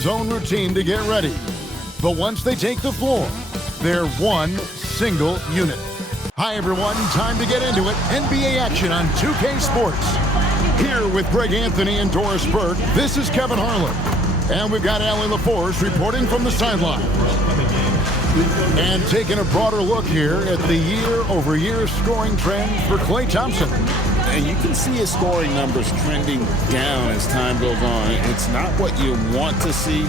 his own routine to get ready. But once they take the floor, they're one single unit. Hi, everyone. Time to get into it. NBA action on 2K Sports. Here with Greg Anthony and Doris Burke, this is Kevin Harlan. And we've got Allie LaForce reporting from the sideline. And taking a broader look here at the year-over-year scoring trend for Klay Thompson. And you can see his scoring numbers trending down as time goes on. It's not what you want to see,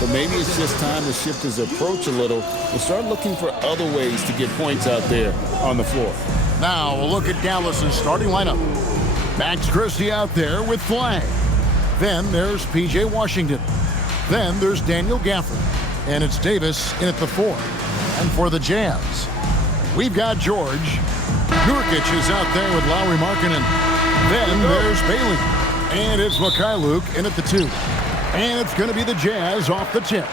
but maybe it's just time to shift his approach a little and start looking for other ways to get points out there on the floor. Now we'll look at Dallas's starting lineup. Max Christie out there with Flag. Then there's P.J. Washington. Then there's Daniel Gafford. And it's Davis in at the 4. And for the Jazz, we've got George. Nurkic is out there with Lauri Markkanen. Then there's Bailey. And it's Mikhailuk in at the 2. And it's going to be the Jazz off the tip.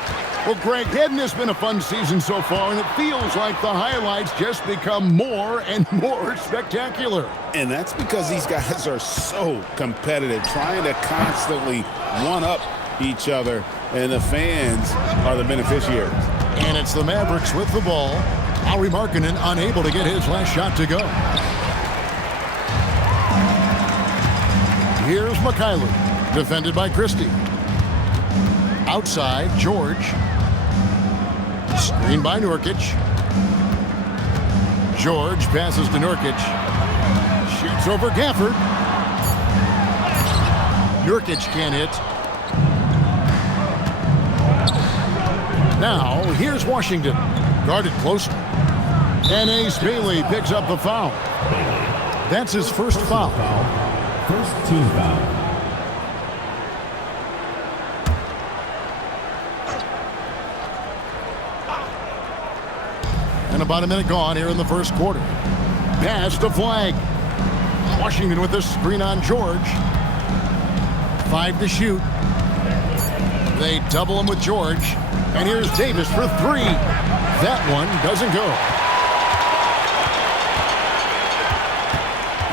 Well, Greg, hasn't this been a fun season so far? And it feels like the highlights just become more and more spectacular. And that's because these guys are so competitive, trying to constantly one-up each other. And the fans are the beneficiaries. And it's the Mavericks with the ball. Lauri Markkanen unable to get his last shot to go. Here's Mikhailuk, defended by Christie. Outside, George. Screen by Nurkic. George passes to Nurkic. Shoots over Gafford. Nurkic can't hit. Now, here's Washington, guarded closely. And Ace Bailey picks up the foul. That's his first foul. First team foul. And about a minute gone here in the first quarter. Pass to Flag. Washington with the screen on George. 5 to shoot. They double him with George. And here's Davis for 3. That one doesn't go.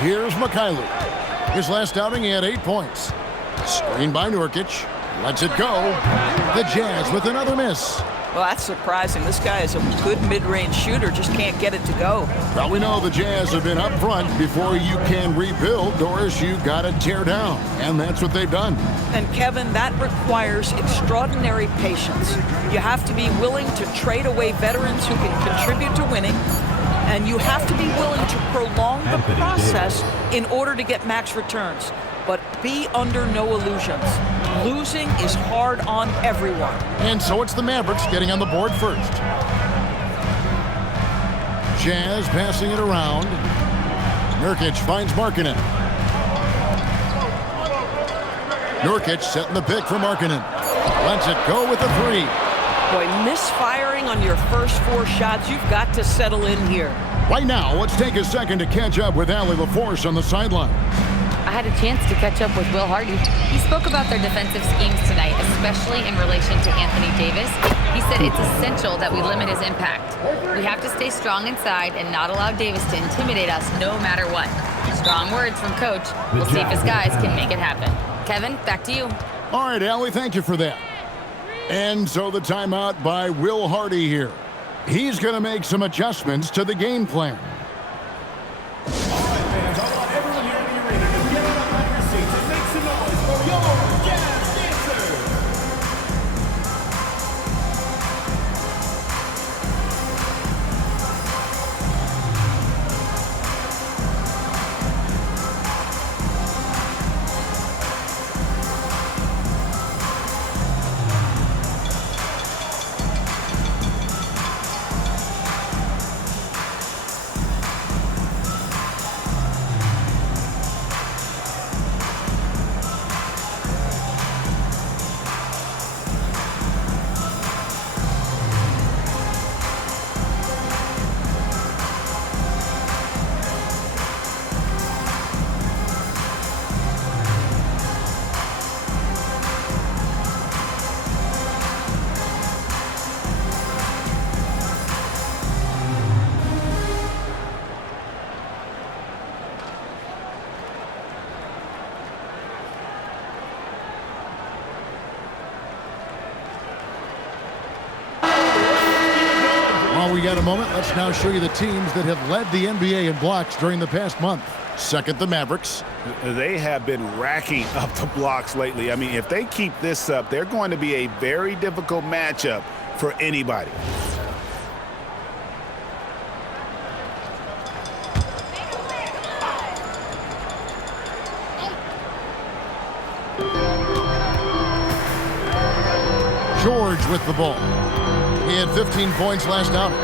Here's Mikhailuk. His last outing, he had 8 points. Screened by Nurkic. Lets it go. The Jazz with another miss. Well, that's surprising. This guy is a good mid-range shooter, just can't get it to go. Well, we know the Jazz have been up front. Before you can rebuild, Doris, you got to tear down. And that's what they've done. And Kevin, that requires extraordinary patience. You have to be willing to trade away veterans who can contribute to winning. And you have to be willing to prolong the process in order to get max returns. But be under no illusions. Losing is hard on everyone. And so it's the Mavericks getting on the board first. Jazz passing it around. Nurkic finds Markkanen. Nurkic setting the pick for Markkanen. Lets it go with a 3. Boy, misfiring on your first 4 shots, you've got to settle in here. Right now, let's take a second to catch up with Allie LaForce on the sideline. I had a chance to catch up with Will Hardy. He spoke about their defensive schemes tonight, especially in relation to Anthony Davis. He said it's essential that we limit his impact. We have to stay strong inside and not allow Davis to intimidate us no matter what. Strong words from Coach. We'll see if his guys can make it happen. Kevin, back to you. All right, Allie, thank you for that. And so the timeout by Will Hardy here. He's going to make some adjustments to the game plan. we got a moment. Let's now show you the teams that have led the NBA in blocks during the past month. Second, the Mavericks. They have been racking up the blocks lately. I mean, if they keep this up, they're going to be a very difficult matchup for anybody. George with the ball. He had 15 points last outing.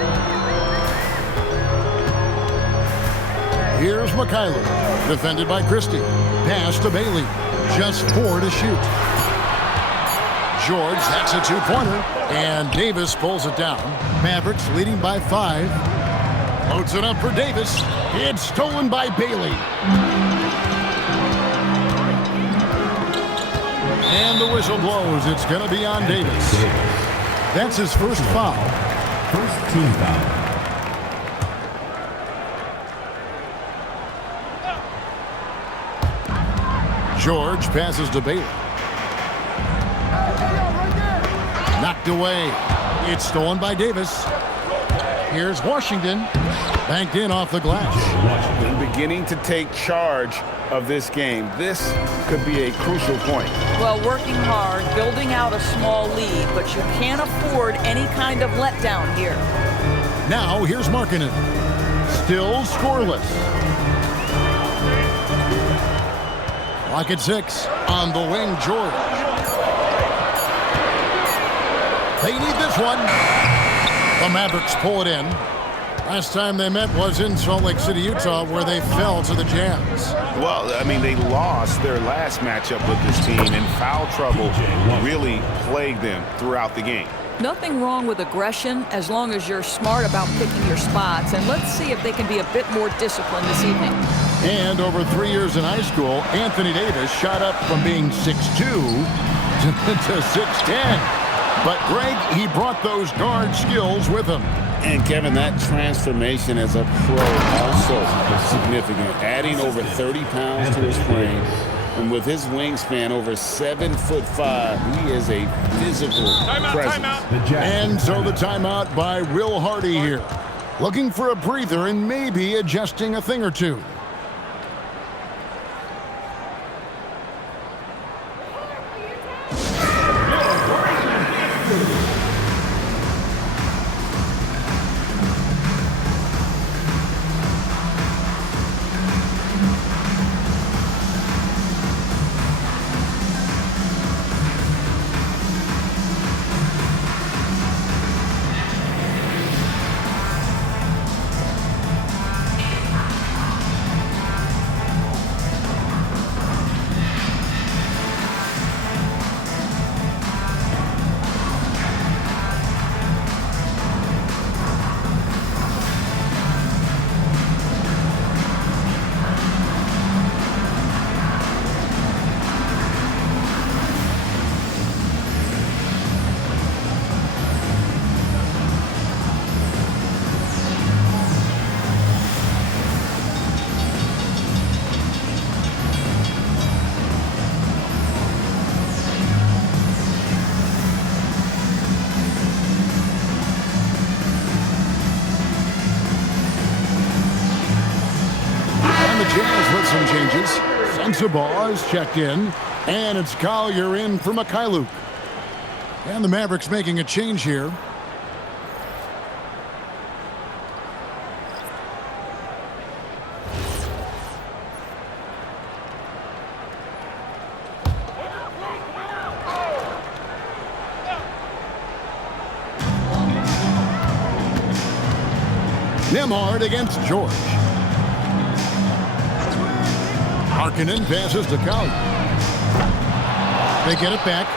Here's McCareEer, defended by Christie. Pass to Bailey. Just 4 to shoot. George, that's a 2-pointer. And Davis pulls it down. Mavericks leading by 5. Loads it up for Davis. It's stolen by Bailey. And the whistle blows. It's going to be on Davis. That's his first foul. First team foul. George passes to Bailey. Knocked away. It's stolen by Davis. Here's Washington. Banked in off the glass. They're beginning to take charge of this game. This could be a crucial point. Well, working hard, building out a small lead, but you can't afford any kind of letdown here. Now here's Markkanen. Still scoreless. Clock at 6. On the wing, George. They need this one. The Mavericks pull it in. Last time they met was in Salt Lake City, Utah, where they fell to the Jazz. Well, I mean, they lost their last matchup with this team, and foul trouble really plagued them throughout the game. Nothing wrong with aggression as long as you're smart about picking your spots. And let's see if they can be a bit more disciplined this evening. And over 3 years in high school, Anthony Davis shot up from being 6'2" to 6'10". But Greg, he brought those guard skills with him. And Kevin, that transformation as a pro also significant. Adding over 30 pounds to his frame. And with his wingspan over 7'5", he is a physical presence. And so the timeout by Will Hardy here. Looking for a breather and maybe adjusting a thing or two. Some changes. Sensabaugh is checked in, and it's Collier in for McCareEer. And the Mavericks making a change here. Nembhard against George. Markkanen passes to Collier. They get it back.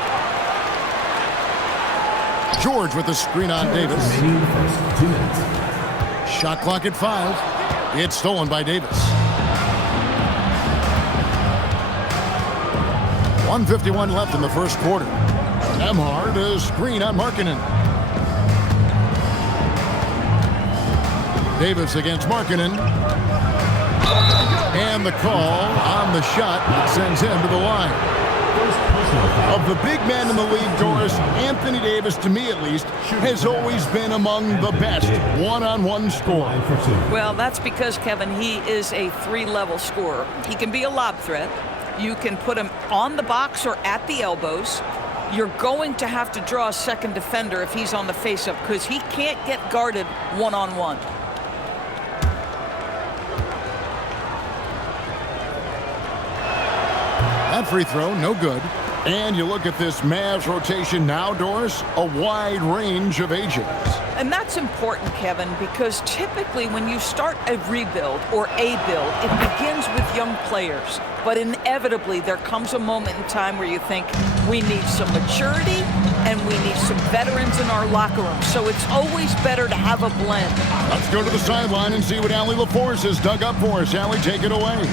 George with the screen on Davis. Shot clock at 5. It's stolen by Davis. 1:51 left in the first quarter. Nembhard, a screen on Markkanen. Davis against Markkanen. And the call on the shot that sends him to the line. Of the big men in the league, Doris, Anthony Davis, to me at least, has always been among the best one-on-one scorers. Well, that's because, Kevin, he is a three-level scorer. He can be a lob threat. You can put him on the box or at the elbows. You're going to have to draw a second defender if he's on the face-up because he can't get guarded one-on-one. That free throw, no good. And you look at this Mavs rotation now, Doris, a wide range of ages. And that's important, Kevin, because typically when you start a rebuild or a build, it begins with young players. But inevitably, there comes a moment in time where you think, we need some maturity and we need some veterans in our locker room. So it's always better to have a blend. Let's go to the sideline and see what Allie LaForce has dug up for us. Allie, take it away.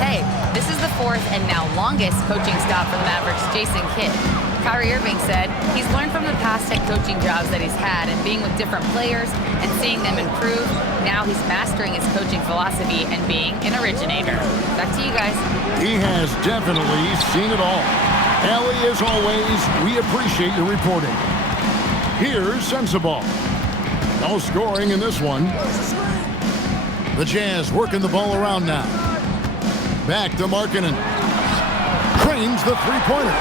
Hey, this is the fourth and now longest coaching stop for the Mavericks' Jason Kidd. Kyrie Irving said he's learned from the past head coaching jobs that he's had and being with different players and seeing them improve. Now he's mastering his coaching philosophy and being an originator. Back to you guys. He has definitely seen it all. Allie, as always, we appreciate your reporting. Here's Sensabaugh. No scoring in this one. The Jazz working the ball around now. Back to Markkanen. Trains the three-pointer.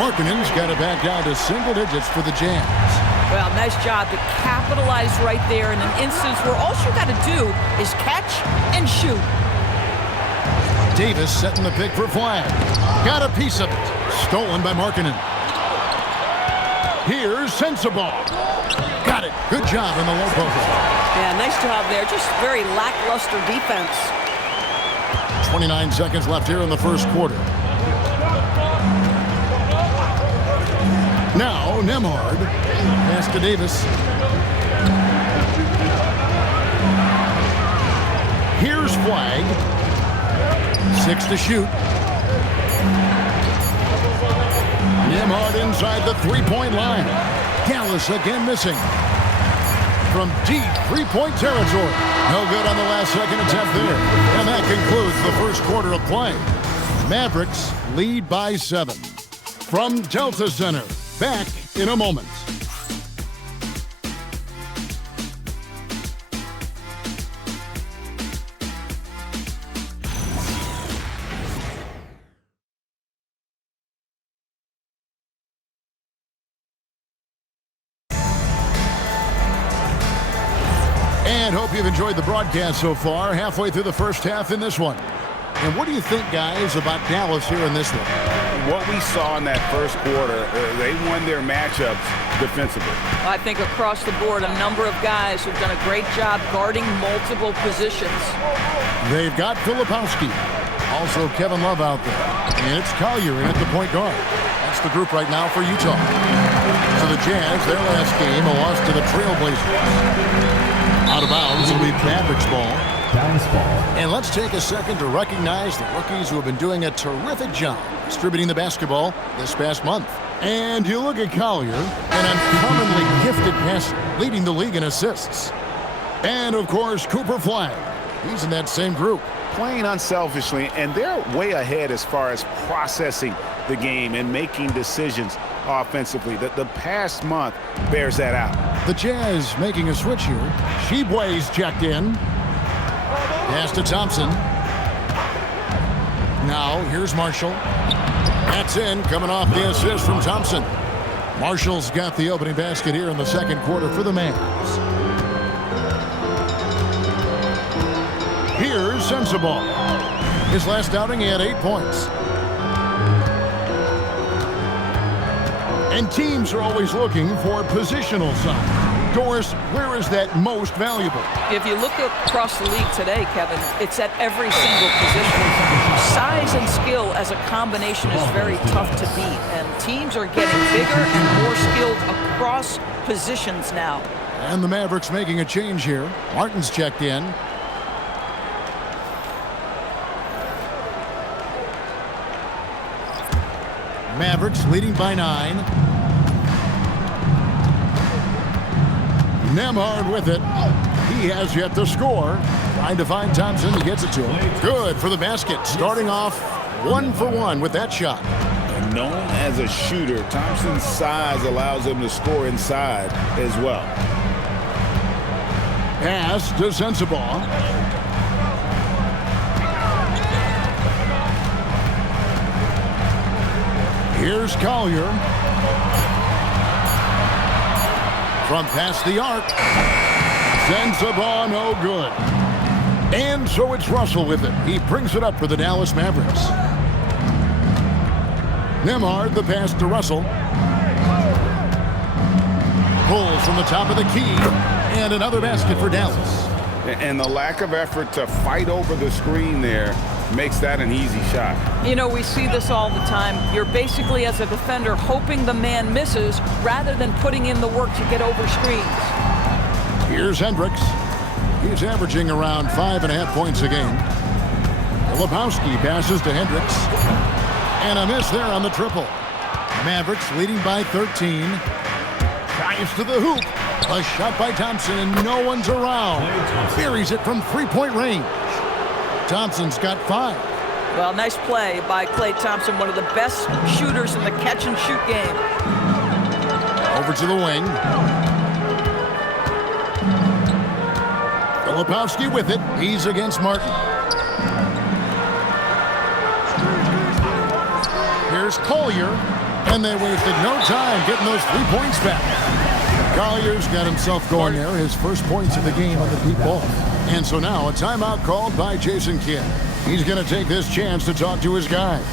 Markkanen's got it back down to single digits for the Jazz. Well, nice job to capitalize right there in an instance where all you got to do is catch and shoot. Davis setting the pick for Flag. Got a piece of it. Stolen by Markkanen. Here's Sensabaugh. Got it. Good job in the low post. Yeah, nice job there. Just very lackluster defense. 29 seconds left here in the first quarter. Now, Nembhard. Pass to Davis. Here's Flag. 6 to shoot. Nembhard inside the three-point line. Dallas again missing. From deep three-point territory. No good on the last second attempt there. And that concludes the first quarter of play. Mavericks lead by 7. From Delta Center, back in a moment. And hope you've enjoyed the broadcast so far. Halfway through the first half in this one. And what do you think, guys, about Dallas here in this one? What we saw in that first quarter, they won their matchups defensively. I think across the board, a number of guys who've done a great job guarding multiple positions. They've got Filipowski. Also Kevin Love out there. And it's Collier in at the point guard. That's the group right now for Utah. So the Jazz, their last game, a loss to the Trailblazers. Out of bounds, it'll be Mavericks ball. Dallas ball. And let's take a second to recognize the rookies who have been doing a terrific job distributing the basketball this past month. And you look at Collier, an uncommonly gifted passer, leading the league in assists. And, of course, Cooper Flag. He's in that same group. Playing unselfishly, and they're way ahead as far as processing the game and making decisions offensively. The past month bears that out. The Jazz making a switch here. Sheboy's checked in. Pass to Thompson. Now, here's Marshall. That's in, coming off the assist from Thompson. Marshall's got the opening basket here in the second quarter for the Mavs. Here's Sensabaugh. His last outing, he had 8 points. And teams are always looking for positional size. Doris, where is that most valuable? If you look across the league today, Kevin, it's at every single position. Size and skill as a combination is very tough to beat, and teams are getting bigger and more skilled across positions now. And the Mavericks making a change here. Martin's checked in. Mavericks leading by 9. Nembhard with it. He has yet to score. Trying to find Thompson. He gets it to him. Good for the basket. Starting off 1 for 1 with that shot. known as a shooter, Thompson's size allows him to score inside as well. Pass to Sensabaugh. Here's Collier. From past the arc. Sensabaugh, no good. And so it's Russell with it. He brings it up for the Dallas Mavericks. Nembhard, the pass to Russell. Pulls from the top of the key. And another basket for Dallas. And the lack of effort to fight over the screen there makes that an easy shot. You know, we see this all the time. You're basically, as a defender, hoping the man misses rather than putting in the work to get over screens. Here's Hendricks. He's averaging around 5.5 points a game. Lebowski passes to Hendricks. And a miss there on the triple. Mavericks leading by 13. Drives to the hoop. A shot by Thompson, and no one's around. Buries it from three-point range. Thompson's got 5. Well, nice play by Klay Thompson, one of the best shooters in the catch-and-shoot game. Over to the wing. Lebowski with it. He's against Martin. Here's Collier. And they wasted no time getting those 3 points back. Collier's got himself going there. His first points of the game on the deep ball. And so now a timeout called by Jason Kidd. He's going to take this chance to talk to his guys.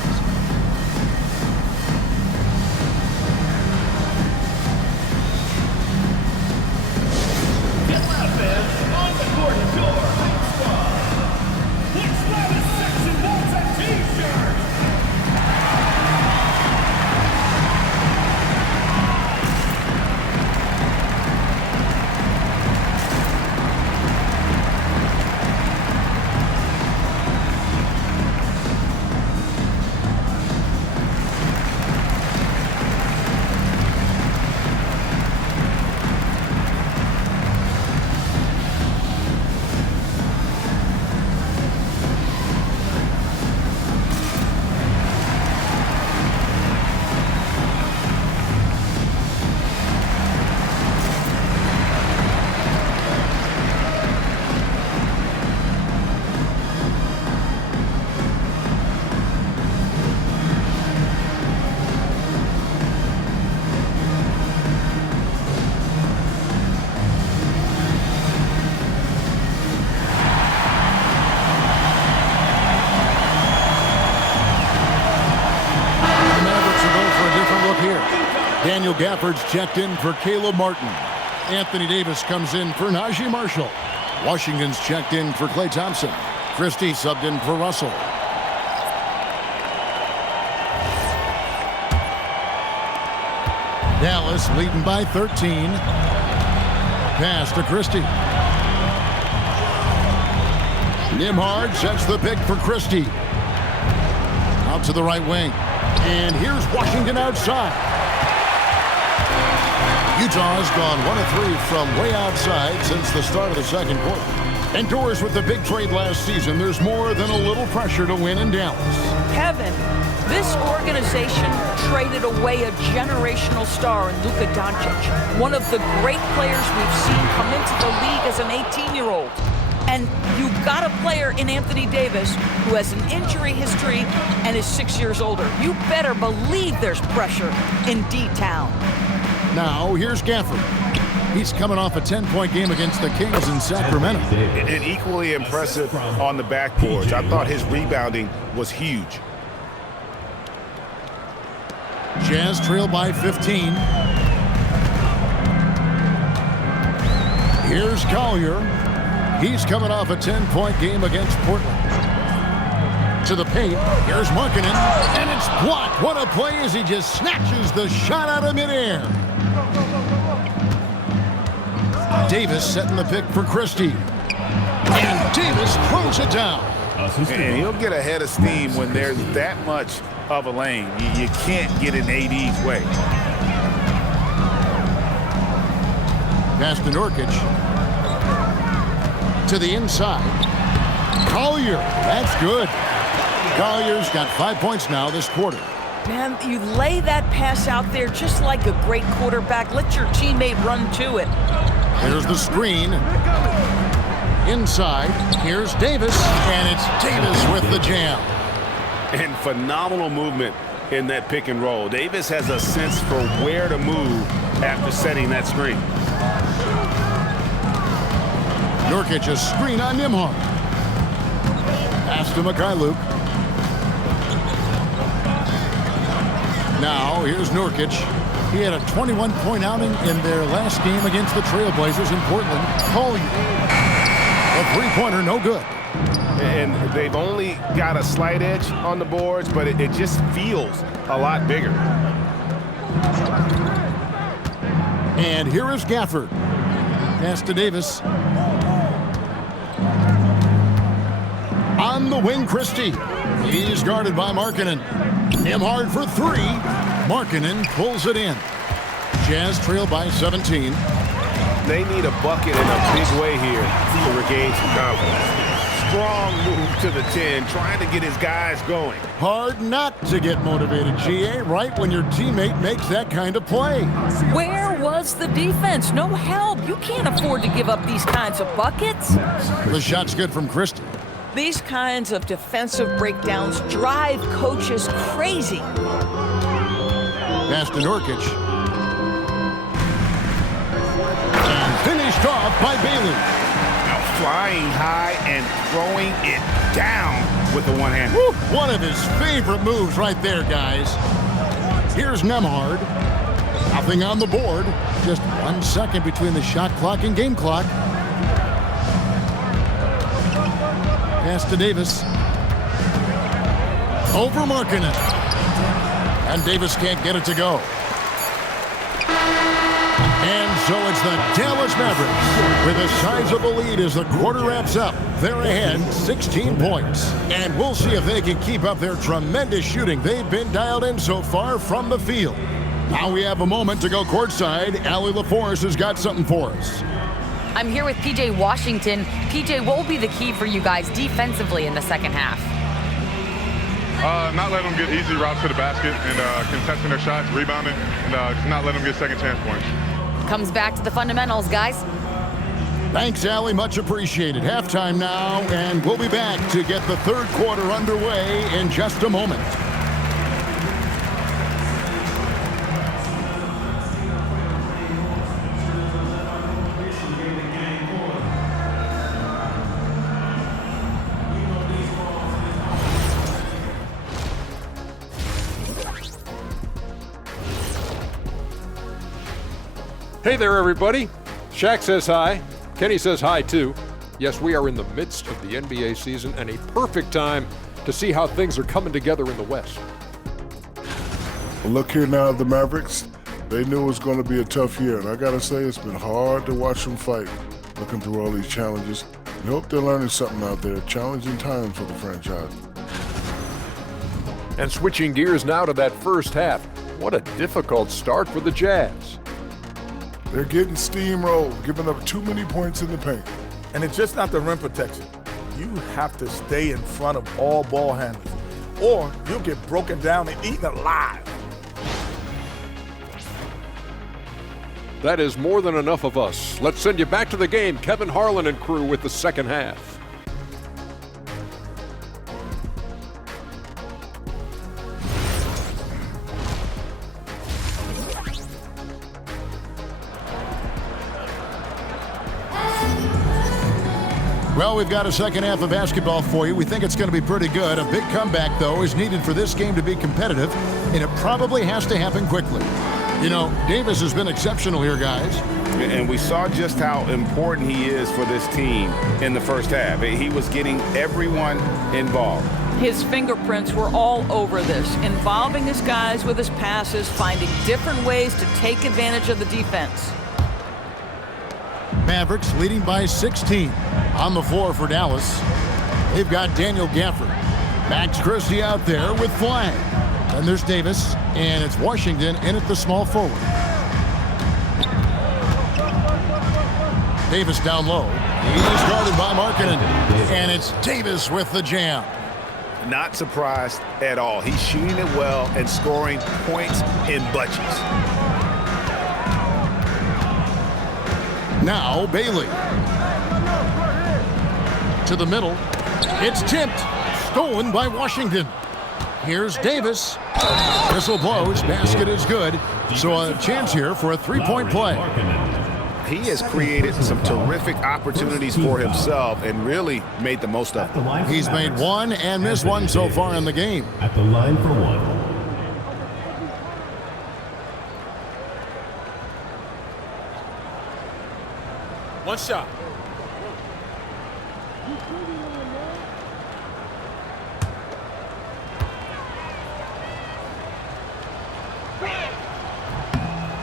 Daniel Gafford's checked in for Caleb Martin. Anthony Davis comes in for Najee Marshall. Washington's checked in for Klay Thompson. Christie subbed in for Russell. Dallas leading by 13. Pass to Christie. Nembhard sets the pick for Christie. Out to the right wing. And here's Washington outside. Utah has gone 1 of 3 from way outside since the start of the second quarter. Indoors with the big trade last season, there's more than a little pressure to win in Dallas. Kevin, this organization traded away a generational star in Luka Doncic, one of the great players we've seen come into the league as an 18-year-old. And you've got a player in Anthony Davis who has an injury history and is 6 years older. You better believe there's pressure in D-Town. Now, here's Gafford. He's coming off a 10-point game against the Kings in Sacramento. And equally impressive on the backboards. I thought his rebounding was huge. Jazz trail by 15. Here's Collier. He's coming off a 10-point game against Portland. To the paint. Here's Markkanen. And it's blocked. What a play as he just snatches the shot out of midair. Davis setting the pick for Christie. And Davis throws it down. And he'll get ahead of steam when there's that much of a lane. You can't get in AD's way. Pass to Nurkic. To the inside. Collier. That's good. Collier's got 5 points now this quarter. Man, you lay that pass out there just like a great quarterback. Let your teammate run to it. Here's the screen. Inside, here's Davis, and it's Davis with the jam. And phenomenal movement in that pick and roll. Davis has a sense for where to move after setting that screen. Nurkic a screen on Nembhard. Pass to Mikhailuk. Now, here's Nurkic. He had a 21-point outing in their last game against the Trailblazers in Portland. Collier. A three-pointer, no good. And they've only got a slight edge on the boards, but it just feels a lot bigger. And here is Gafford. Pass to Davis. On the wing, Christie. He's guarded by Markkanen. Nembhard for three. Markkanen pulls it in. Jazz trail by 17. They need a bucket in a big way here to regain some confidence. Strong move to the 10, trying to get his guys going. Hard not to get motivated, GA, right when your teammate makes that kind of play. Where was the defense? No help. You can't afford to give up these kinds of buckets. The shot's good from Christie. These kinds of defensive breakdowns drive coaches crazy. Pass to Nurkic. And finished off by Bailey. Now flying high and throwing it down with the one-hand. One of his favorite moves right there, guys. Here's Nembhard. Nothing on the board. Just 1 second between the shot clock and game clock. Pass to Davis. Over Markkanen. And Davis can't get it to go. And so it's the Dallas Mavericks with a sizable lead as the quarter wraps up. They're ahead 16 points. And we'll see if they can keep up their tremendous shooting they've been dialed in so far from the field. Now we have a moment to go courtside. Allie LaForce has got something for us. I'm here with PJ Washington. PJ, what will be the key for you guys defensively in the second half? Not letting them get easy routes to the basket and contesting their shots, rebounding, and just not letting them get second chance points. Comes back to the fundamentals, guys. Thanks, Allie. Much appreciated. Halftime now, and we'll be back to get the third quarter underway in just a moment. Hey there, everybody. Shaq says hi. Kenny says hi, too. Yes, we are in the midst of the NBA season and a perfect time to see how things are coming together in the West. Well, look here now at the Mavericks. They knew it was going to be a tough year, and I got to say it's been hard to watch them fight, looking through all these challenges. I hope they're learning something out there. Challenging times for the franchise. And switching gears now to that first half. What a difficult start for the Jazz. They're getting steamrolled, giving up too many points in the paint. And it's just not the rim protection. You have to stay in front of all ball handlers, or you'll get broken down and eaten alive. That is more than enough of us. Let's send you back to the game. Kevin Harlan and crew with the second half. Well, we've got a second half of basketball for you. We think it's going to be pretty good. A big comeback, though, is needed for this game to be competitive, and it probably has to happen quickly. You know, Davis has been exceptional here, guys. And we saw just how important he is for this team in the first half. He was getting everyone involved. His fingerprints were all over this, involving his guys with his passes, finding different ways to take advantage of the defense. Mavericks leading by 16. On the floor for Dallas, they've got Daniel Gafford. Max Christie out there with Flag. Then there's Davis, and it's Washington in at the small forward. Davis down low. He's guarded by Markkanen, and it's Davis with the jam. Not surprised at all. He's shooting it well and scoring points in bunches. Now Bailey. To the middle. It's tipped. Stolen by Washington. Here's Davis. Whistle blows. Basket is good. So a chance here for a three-point play. He has created some terrific opportunities for himself and really made the most of it. He's made one and missed one so far in the game. At the line for one. One shot.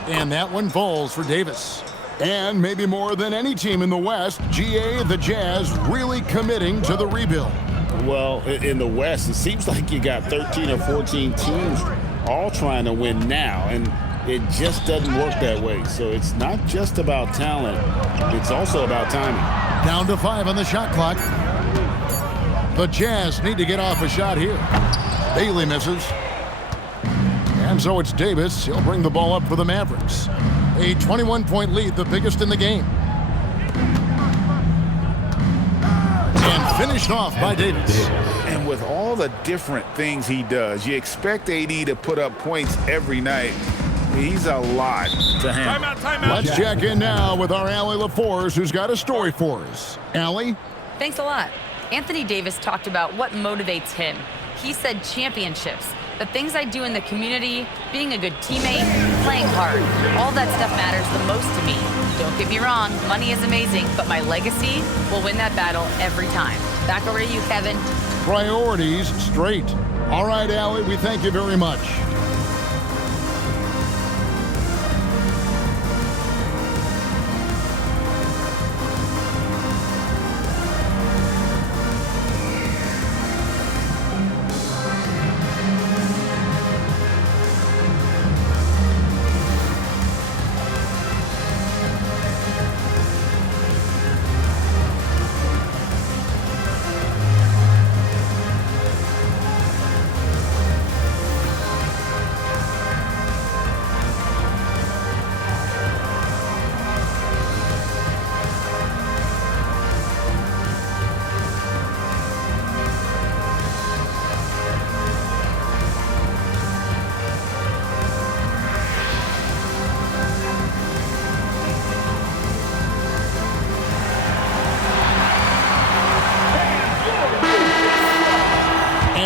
And that one falls for Davis. And maybe more than any team in the West, GA, the Jazz, really committing to the rebuild. Well, in the West, it seems like you got 13 or 14 teams all trying to win now, and it just doesn't work that way. So it's not just about talent, it's also about timing. Down to 5 on the shot clock. The Jazz need to get off a shot here. Bailey misses. And so it's Davis. He'll bring the ball up for the Mavericks. A 21-point lead, the biggest in the game. And finished off by Davis. And with all the different things he does, you expect AD to put up points every night. He's a lot to handle. Timeout. Let's check in now with our Allie LaForce, who's got a story for us. Allie? Thanks a lot. Anthony Davis talked about what motivates him. He said championships. The things I do in the community, being a good teammate, playing hard, all that stuff matters the most to me. Don't get me wrong, money is amazing, but my legacy will win that battle every time. Back over to you, Kevin. Priorities straight. All right, Allie, we thank you very much.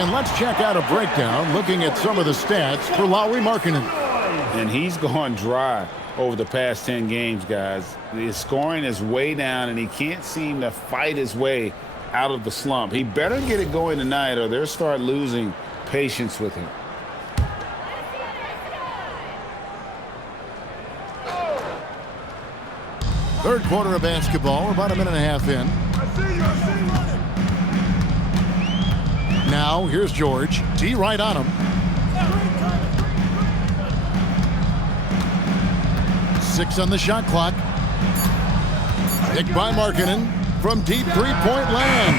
Let's check out a breakdown looking at some of the stats for Lauri Markkanen. And he's gone dry over the past 10 games, guys. His scoring is way down, and he can't seem to fight his way out of the slump. He better get it going tonight, or they'll start losing patience with him. Third quarter of basketball. We're about a minute and a half in. Now, here's George. D right on him. 6 on the shot clock. Picked by Markkanen from deep three-point land.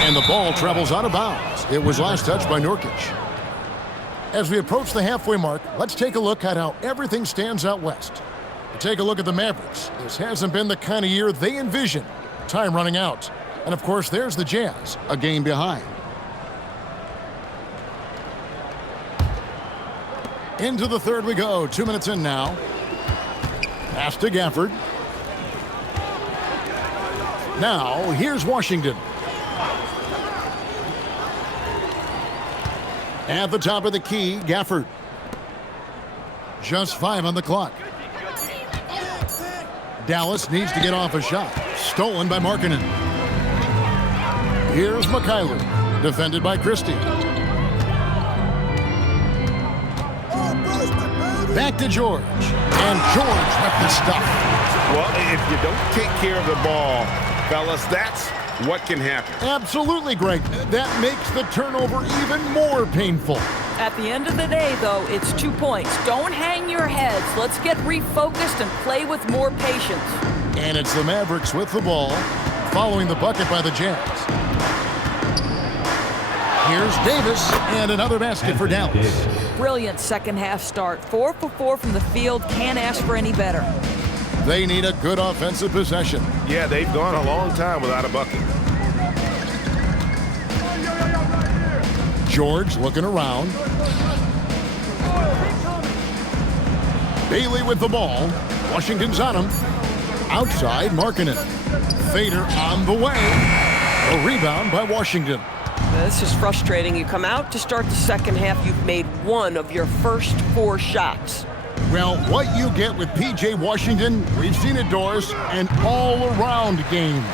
And the ball travels out of bounds. It was last touched by Nurkic. As we approach the halfway mark, let's take a look at how everything stands out west. Take a look at the Mavericks. This hasn't been the kind of year they envisioned. Time running out. And of course, there's the Jazz, a game behind. Into the third we go. 2 minutes in now. Pass to Gafford. Now, here's Washington. At the top of the key, Gafford. Just 5 on the clock. Dallas needs to get off a shot. Stolen by Markkanen. Here's McCareer. Defended by Christie. Back to George. And George with the stuff. Well, if you don't take care of the ball, fellas, that's what can happen. Absolutely, Greg. That makes the turnover even more painful. At the end of the day, though, it's 2 points. Don't hang your heads. Let's get refocused and play with more patience. And it's the Mavericks with the ball, following the bucket by the Jazz. Here's Davis, and another basket for Dallas. Brilliant second half start. 4 for 4 from the field. Can't ask for any better. They need a good offensive possession. Yeah, they've gone a long time without a bucket. George looking around. Bailey with the ball. Washington's on him. Outside, marking it. Fader on the way. A rebound by Washington. This is frustrating. You come out to start the second half, you've made one of your first 4 shots. Well, what you get with P.J. Washington, we've seen it, Doris, an all-around game.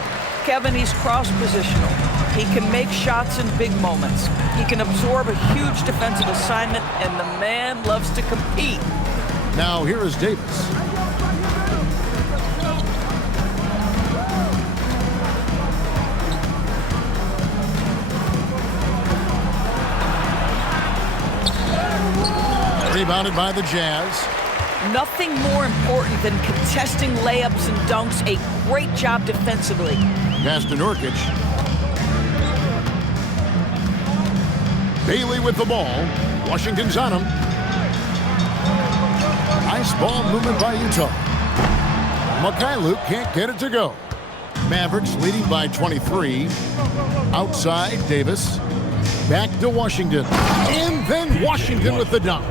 Kevin, he's cross-positional. He can make shots in big moments. He can absorb a huge defensive assignment, and the man loves to compete. Now, here is Davis. Rebounded by the Jazz. Nothing more important than contesting layups and dunks. A great job defensively. Pass to Nurkic. Bailey with the ball. Washington's on him. Nice ball movement by Utah. Mikhailuk can't get it to go. Mavericks leading by 23. Outside, Davis. Back to Washington. And then Washington with the dunk.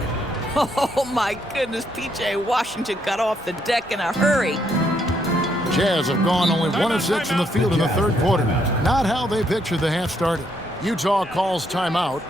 Oh, my goodness. P.J. Washington got off the deck in a hurry. Jazz have gone only 1 of 6 in the field in the third quarter. Not how they pictured the half started. Utah calls timeout.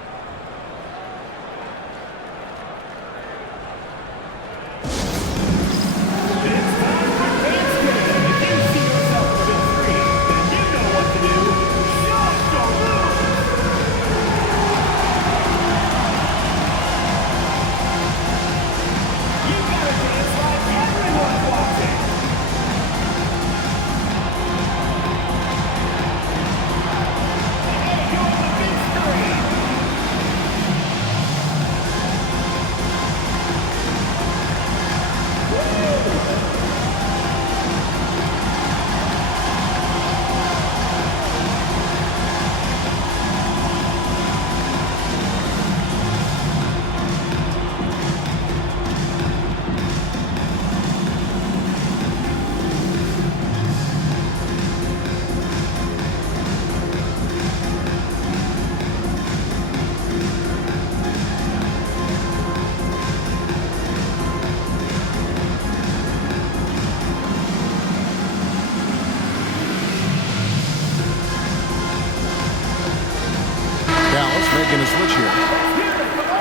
Making a switch here.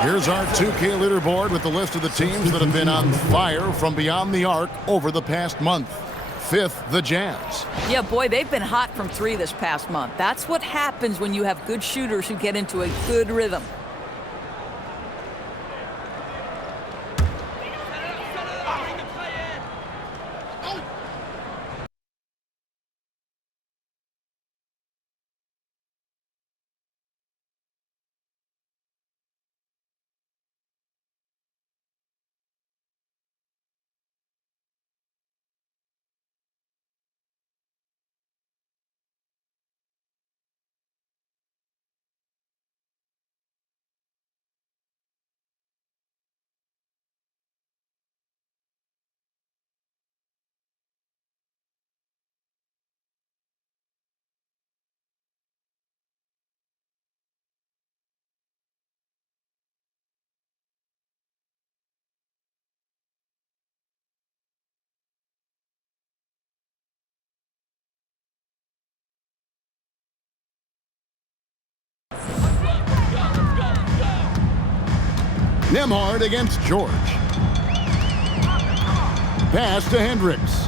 Here's our 2K leaderboard with the list of the teams that have been on fire from beyond the arc over the past month. 5th, the Jazz. Yeah, boy, they've been hot from 3 this past month. That's what happens when you have good shooters who get into a good rhythm. Nembhard against George. Pass to Hendricks.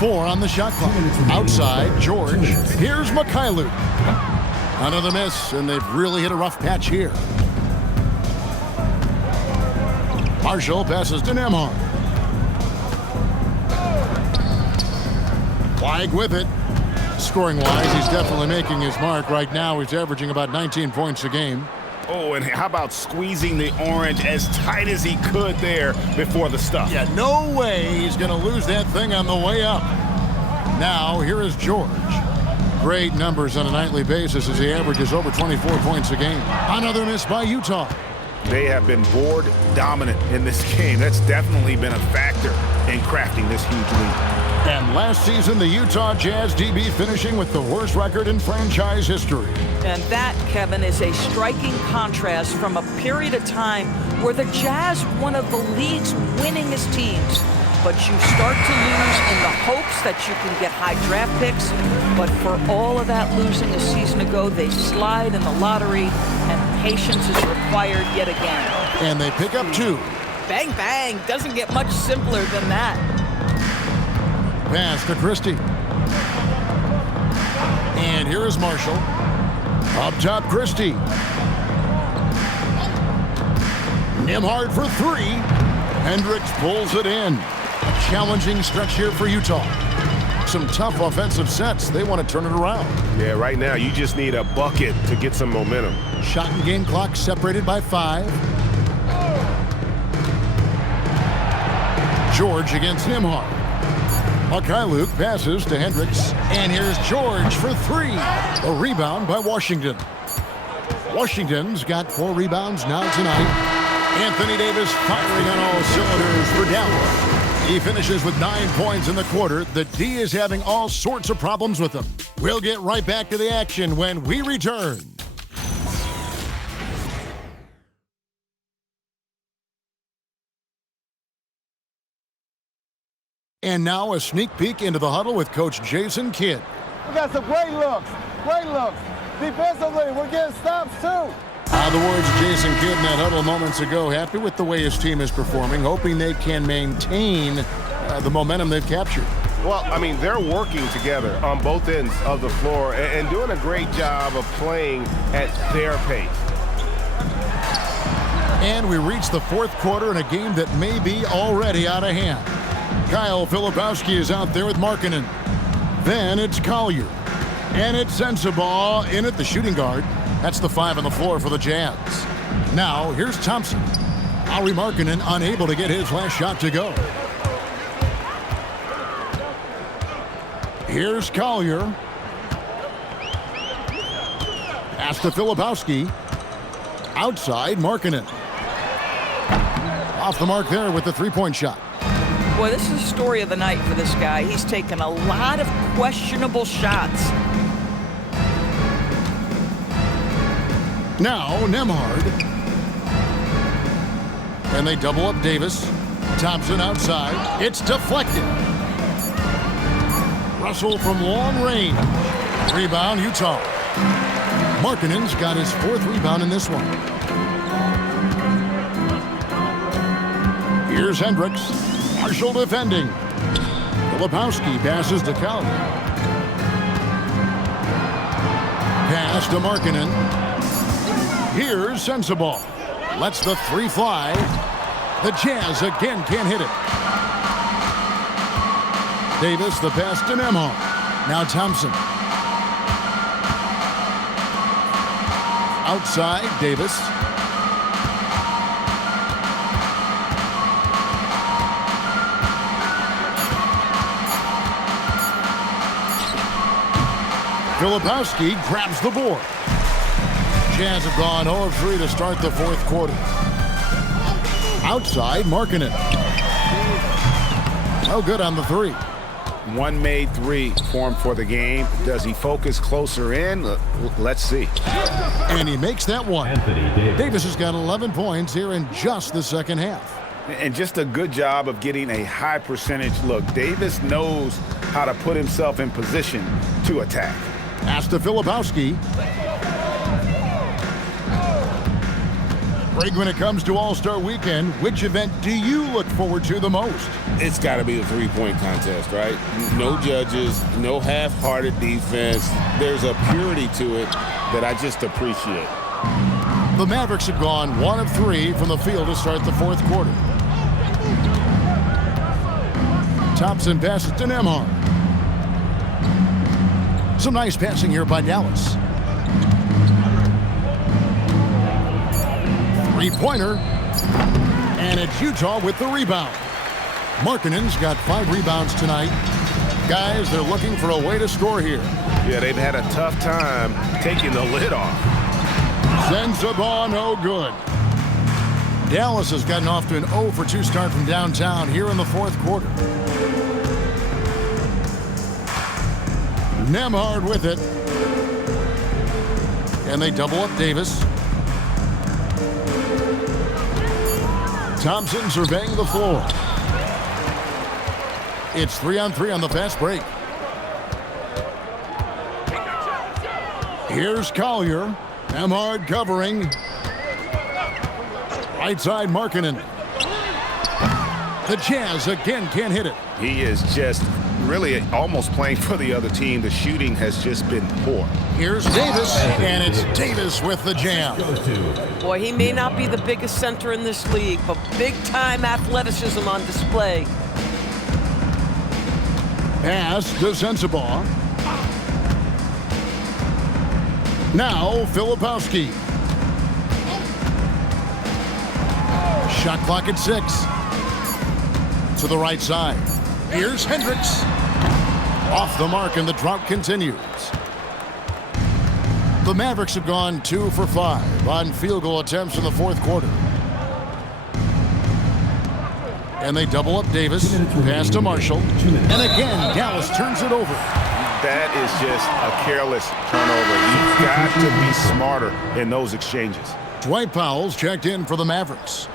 Four on the shot clock. Outside, George. Here's Mikhailuk. Another miss, and they've really hit a rough patch here. Marshall passes to Nembhard. Flag with it. Scoring-wise, he's definitely making his mark. Right now, he's averaging about 19 points a game. Oh, and how about squeezing the orange as tight as he could there before the stuff? Yeah, no way he's going to lose that thing on the way up. Now, here is George. Great numbers on a nightly basis as he averages over 24 points a game. Another miss by Utah. They have been board dominant in this game. That's definitely been a factor in crafting this huge lead. And last season, the Utah Jazz DB finishing with the worst record in franchise history. And that, Kevin, is a striking contrast from a period of time where the Jazz were one of the league's winningest teams. But you start to lose in the hopes that you can get high draft picks. But for all of that losing a season ago, they slide in the lottery, and patience is required yet again. And they pick up 2. Bang, bang. Doesn't get much simpler than that. Pass to Christie. And here is Marshall. Up top, Christie. Nembhard for 3. Hendricks pulls it in. A challenging stretch here for Utah. Some tough offensive sets. They want to turn it around. Yeah, right now you just need a bucket to get some momentum. Shot and game clock separated by 5. George against Nembhard. Luke passes to Hendricks. And here's George for 3. A rebound by Washington. Washington's got 4 rebounds now tonight. Anthony Davis firing on all cylinders for Dallas. He finishes with 9 points in the quarter. The D is having all sorts of problems with him. We'll get right back to the action when we return. And now a sneak peek into the huddle with Coach Jason Kidd. We got some great looks. Great looks. Defensively, we're getting stops too. The words of Jason Kidd in that huddle moments ago. Happy with the way his team is performing, hoping they can maintain the momentum they've captured. Well, I mean, they're working together on both ends of the floor and doing a great job of playing at their pace. And we reach the 4th quarter in a game that may be already out of hand. Kyle Filipowski is out there with Markkanen. Then it's Collier. And it's Sensabaugh in at the shooting guard. That's the 5 on the floor for the Jazz. Now, here's Thompson. Lauri Markkanen unable to get his last shot to go. Here's Collier. Pass to Filipowski. Outside, Markkanen. Off the mark there with the 3-point shot. Boy, this is the story of the night for this guy. He's taken a lot of questionable shots. Now, Nembhard. And they double up Davis. Thompson outside. It's deflected. Russell from long range. Rebound, Utah. Markkanen's got his 4th rebound in this one. Here's Hendricks. Marshall defending. Filipowski passes to Collier. Pass to Markkanen. Here's Sensabaugh. Lets the 3 fly. The Jazz again can't hit it. Davis, the pass to Nembhard. Now Thompson. Outside, Davis. Filipowski grabs the board. Jazz have gone 0-3 to start the 4th quarter. Outside, Markkanen. No good on the 3. One made 3 for him for the game. Does he focus closer in? Let's see. And he makes that one. Davis has got 11 points here in just the 2nd half. And just a good job of getting a high percentage look. Davis knows how to put himself in position to attack. Pass to Filipowski. Greg, when it comes to All-Star Weekend, which event do you look forward to the most? It's got to be the 3-point contest, right? No judges, no half-hearted defense. There's a purity to it that I just appreciate. The Mavericks have gone 1 of 3 from the field to start the 4th quarter. Thompson passes to Nembhard. Some nice passing here by Dallas. 3-pointer. And it's Utah with the rebound. Markkanen's got 5 rebounds tonight. Guys, they're looking for a way to score here. Yeah, they've had a tough time taking the lid off. Sends the ball, no good. Dallas has gotten off to an 0 for 2 start from downtown here in the fourth quarter. Nembhard with it. And they double up Davis. Thompson surveying the floor. It's 3-on-3 on the fast break. Here's Collier. Nembhard covering. Right side, Markkanen. The Jazz again can't hit it. He is just really almost playing for the other team. The shooting has just been poor. Here's Davis, and it's Davis with the jam. Boy, he may not be the biggest center in this league, but big-time athleticism on display. Pass to Sensabaugh. Now Filipowski. Shot clock at 6. To the right side. Here's Hendricks. Off the mark, and the drought continues. The Mavericks have gone 2 for 5 on field goal attempts in the fourth quarter. And they double up Davis. Pass to Marshall. And again, Dallas turns it over. That is just a careless turnover. You've got to be smarter in those exchanges. Dwight Powell's checked in for the Mavericks.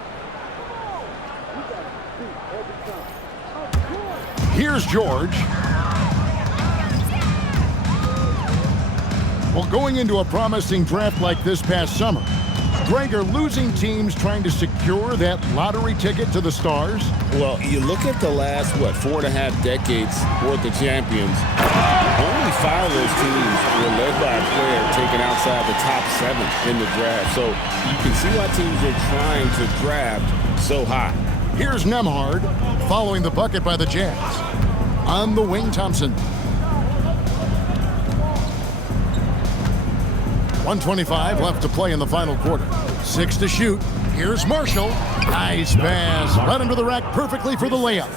Here's George. Well, going into a promising draft like this past summer, Greg, are losing teams trying to secure that lottery ticket to the stars? Well, you look at the last, 4.5 decades worth of champions, only 5 of those teams were led by a player taken outside the top 7 in the draft. So you can see why teams are trying to draft so high. Here's Nembhard following the bucket by the Jazz. On the wing, Thompson. 1:25 left to play in the final quarter. 6 to shoot. Here's Marshall. Nice pass. Right under the rack perfectly for the layup.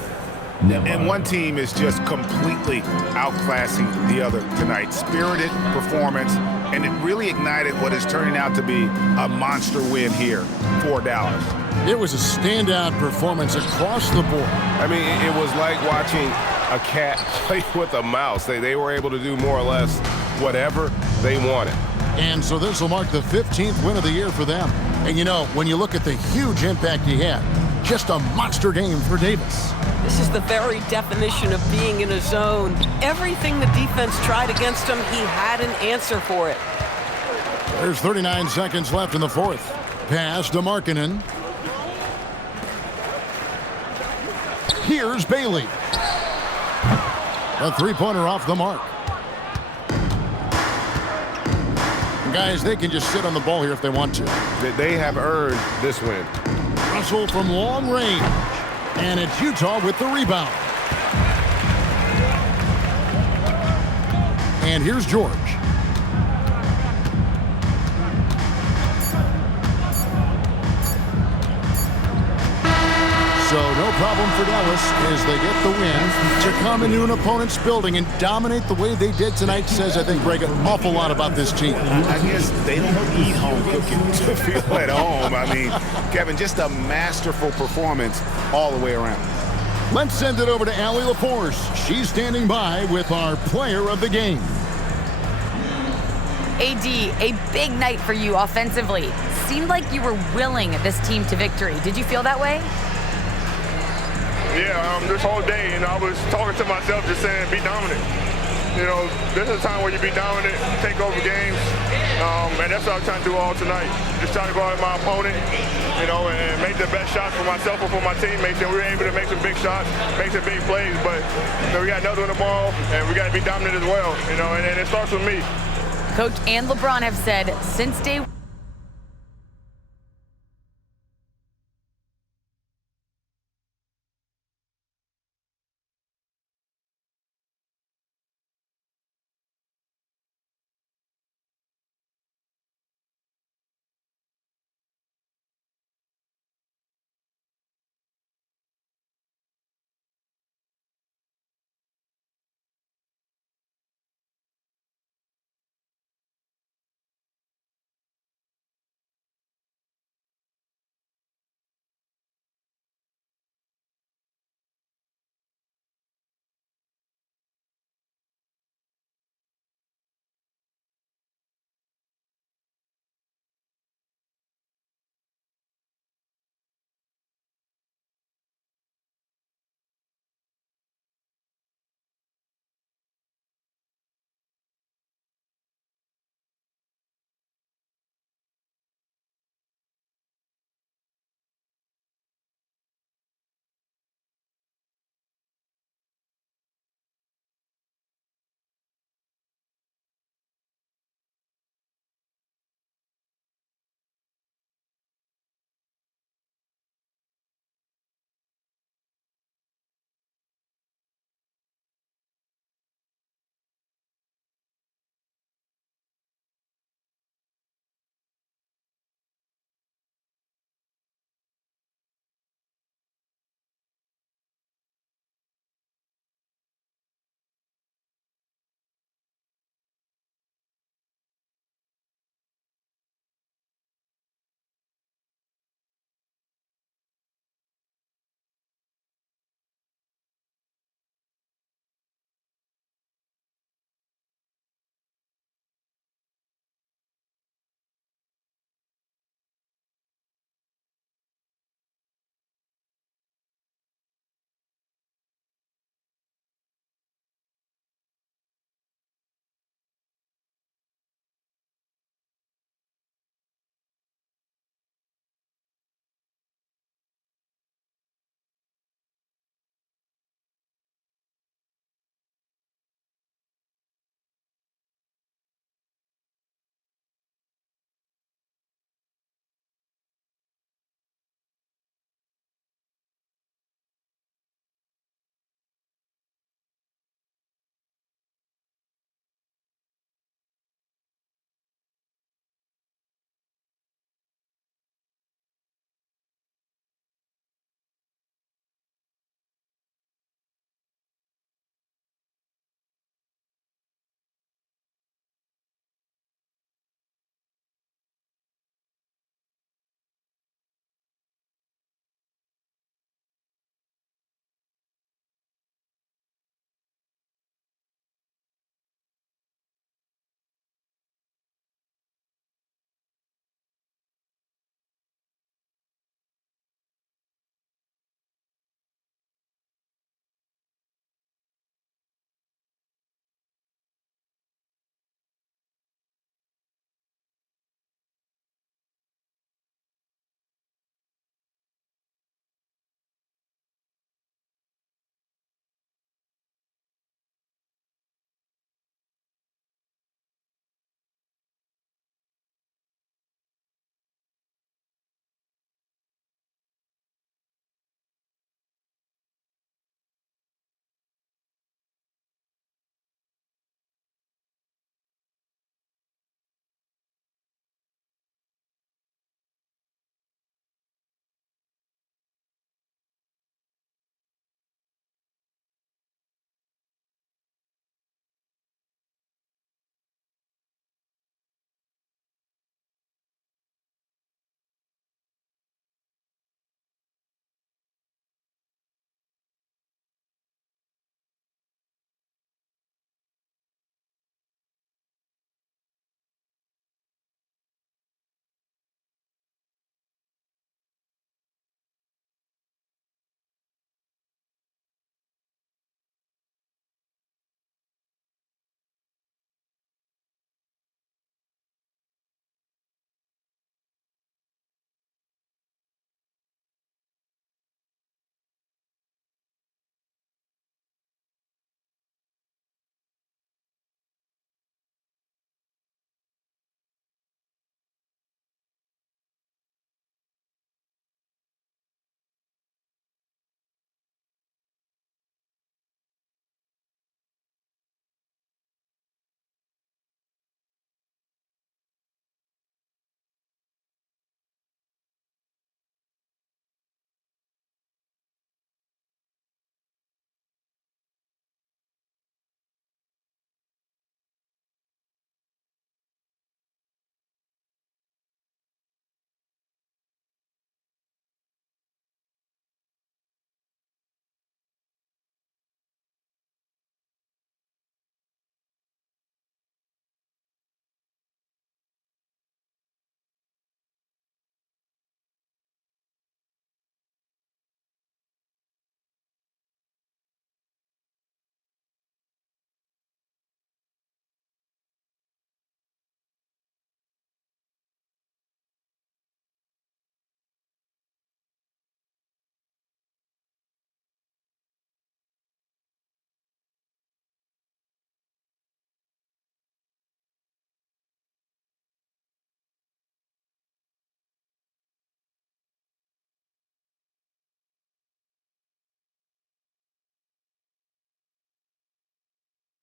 And one team is just completely outclassing the other tonight. Spirited performance, and it really ignited what is turning out to be a monster win here for Dallas. It was a standout performance across the board. I mean, it was like watching a cat play with a mouse. They were able to do more or less whatever they wanted. And so this will mark the 15th win of the year for them. And you know, when you look at the huge impact he had, just a monster game for Davis. This is the very definition of being in a zone. Everything the defense tried against him, he had an answer for it. There's 39 seconds left in the fourth. Pass to Markkanen. Here's Bailey. A three-pointer off the mark. Guys, they can just sit on the ball here if they want to. They have earned this win. Russell from long range. And it's Utah with the rebound. And here's George. So no problem for Dallas as they get the win. To come into an opponent's building and dominate the way they did tonight says, I think, Greg, an awful lot about this team. I guess they don't eat home cooking to feel at home. I mean, Kevin, just a masterful performance all the way around. Let's send it over to Allie LaForce. She's standing by with our player of the game. AD, a big night for you offensively. Seemed like you were willing this team to victory. Did you feel that way? Yeah, this whole day, I was talking to myself, just saying, be dominant. This is a time where you be dominant, take over games, and that's what I was trying to do all tonight. Just trying to go out at my opponent, and make the best shots for myself and for my teammates, and we were able to make some big shots, make some big plays, but we got another one tomorrow, and we got to be dominant as well, and it starts with me. Coach and LeBron have said since day one,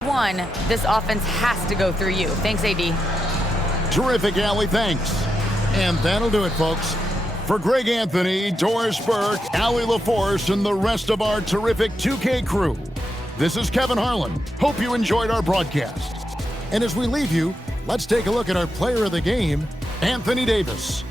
one, this offense has to go through you. Thanks, AD. Terrific, Allie. Thanks. And that'll do it, folks. For Greg Anthony, Doris Burke, Allie LaForce, and the rest of our terrific 2K crew, this is Kevin Harlan. Hope you enjoyed our broadcast. And as we leave you, let's take a look at our player of the game, Anthony Davis.